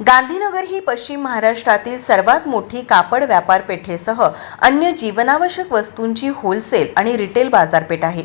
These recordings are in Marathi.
गांधीनगर ही पश्चिम महाराष्ट्रातील सर्वात मोठी कापड व्यापारपेठेसह अन्य जीवनावश्यक वस्तूंची होलसेल आणि रिटेल बाजारपेठ आहे.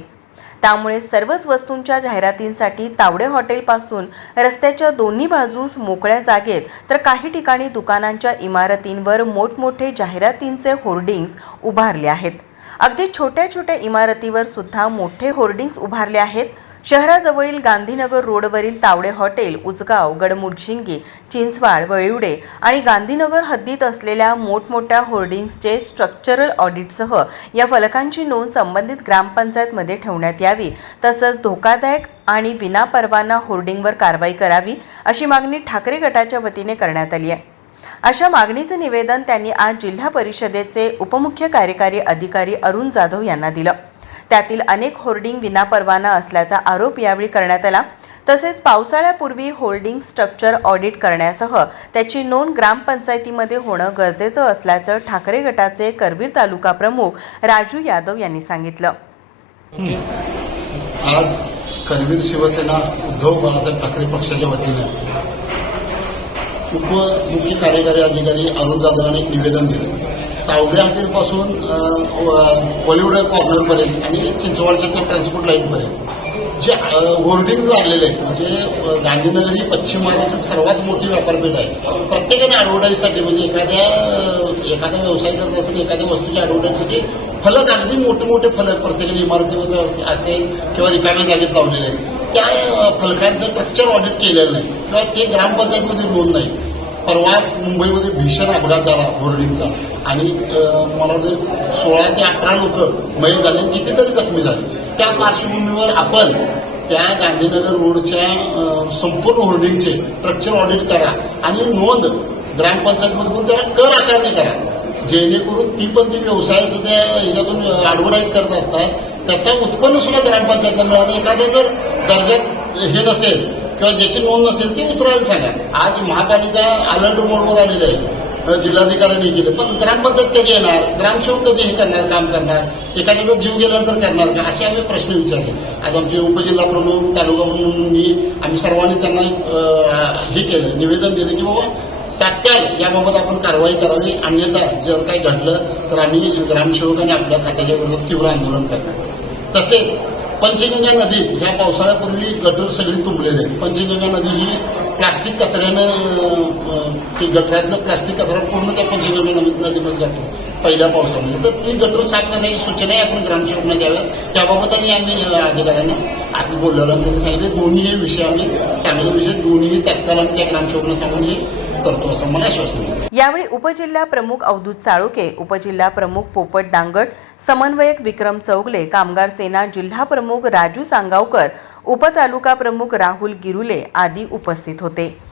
त्यामुळे सर्वच वस्तूंच्या जाहिरातींसाठी तावडे हॉटेलपासून रस्त्याच्या दोन्ही बाजूस मोकळ्या जागेत तर काही ठिकाणी दुकानांच्या इमारतींवर मोठमोठे जाहिरातींचे होर्डिंग्स उभारले आहेत. अगदी छोट्या छोट्या इमारतीवर सुद्धा मोठे होर्डिंग्ज उभारले आहेत. शहराजवळील गांधीनगर रोडवरील तावडे हॉटेल उचगाव गडमुडशिंगी चिंचवाड वळिवडे आणि गांधीनगर हद्दीत असलेल्या मोठमोठ्या होर्डिंग्जचे स्ट्रक्चरल ऑडिटसह या फलकांची नोंद संबंधित ग्रामपंचायतमध्ये ठेवण्यात यावी. तसंच धोकादायक आणि विनापरवाना होर्डिंगवर कारवाई करावी अशी मागणी ठाकरे गटाच्या वतीने करण्यात आली आहे. अशा मागणीचं निवेदन त्यांनी आज जिल्हा परिषदेचे उपमुख्य कार्यकारी अधिकारी अरुण जाधव यांना दिलं. त्यातील अनेक होर्डिंग विनापरवाना असल्याचा आरोप यावेळी करण्यात आला. तसेच पावसाळ्यापूर्वी होल्डिंग स्ट्रक्चर ऑडिट करण्यासह त्याची नोंद ग्रामपंचायतीमध्ये होणं गरजेचं असल्याचं ठाकरे गटाचे करवीर तालुका प्रमुख राजू यादव यांनी सांगितलं. आज करवीर शिवसेना उद्धव बाळासाहेब ठाकरे पक्षाच्या वतीने उपमुख्य कार्यकारी अधिकारी अरुण जाधव यांनी निवेदन दिलं. तावडे हॉटेलपासून बॉलिवूड हो, कॉर्नरपर्यंत आणि चिंचवडच्या त्या ट्रान्सपोर्ट लाईनपर्यंत जे होर्डिंग्ज लागलेले आहेत म्हणजे गांधीनगर ही पश्चिम महाराष्ट्राची सर्वात मोठी व्यापारपेठ आहे. प्रत्येकाने ॲडव्हर्टाईजसाठी म्हणजे एखाद्या एखादा व्यवसाय करत असेल एखाद्या वस्तूच्या ॲडव्हर्टाईजसाठी फलक अगदी मोठे मोठे फलक प्रत्येकाने इमारतीवर असेल किंवा रिकाम्या जागेत लावलेले आहेत. त्या फलकांचं स्ट्रक्चर ऑडिट केलेलं नाही. किंवा ते ग्रामपंचायतमध्ये नोंद नाही. परवाच मुंबईमध्ये भीषण अपघात झाला बोर्डिंगचा. आणि मला वाटतं सोळा ते अठरा लोक मैल झाले कितीतरी जखमी झाले. त्या पार्श्वभूमीवर आपण त्या गांधीनगर रोडच्या संपूर्ण होर्डिंगचे स्ट्रक्चर ऑडिट करा आणि नोंद ग्रामपंचायतमध्ये पण त्याला कर आकारणी करा. जेणेकरून ती पण ती व्यवसायाचं त्या ह्याच्यातून ॲडव्हर्टाईज करत असतात त्याचं उत्पन्न सुद्धा ग्रामपंचायतला मिळालं. एखादं जर दर्जात हे नसेल किंवा ज्याची नोंद नसेल ती उतरायला सांगा. आज महापालिका अलर्ट मोडवर आलेली आहे. जिल्हाधिकाऱ्यांनी केलं. पण ग्रामपंचायत कधी येणार? ग्रामसेवक कधी हे करणार काम करणार? एखाद्याचा जीव गेला तर करणार का? असे आम्ही प्रश्न विचारले. आज आमचे उपजिल्हा प्रमुख तालुका प्रमुखांनी मी आम्ही सर्वांनी त्यांना हे केलं निवेदन दिलं की बाबा तात्काळ याबाबत आपण कारवाई करावी. अन्यथा जर काही घडलं तर आम्ही ग्रामसेवकांनी आपल्या खात्याच्या विरोधात तीव्र आंदोलन करणार. तसेच पंचगंगा नदी ह्या पावसाळ्यापूर्वी गटर सगळी तुंबलेली आहे पंचगंगा नदी ही प्लास्टिक कचऱ्यानं ती गटरातलं प्लास्टिक कचरा पूर्ण त्या पंचगंगा नदी नदीमध्ये जातो पहिल्या पावसामध्ये. तर ती गटर साफ करण्याची सूचनाही आपण ग्रामसेवकांना द्याव्यात. त्याबाबत आम्ही आम्ही अधिकाऱ्यांना आज बोललेलो आणि त्यांनी सांगितले दोन्ही हे विषय आम्ही चांगले विषय दोन्ही तत्काळ आम्ही त्या ग्रामसेवकांना सांगून हे करतो असं मला श्वासन यावेळी उपजिल्हा प्रमुख अवधूत साळुके उपजिल्हा प्रमुख पोपट दांगट समन्वयक विक्रम चौगले कामगार सेना जिल्हा प्रमुख राजू सांगावकर उपतालुका प्रमुख राहुल गिरुले आदी उपस्थित होते.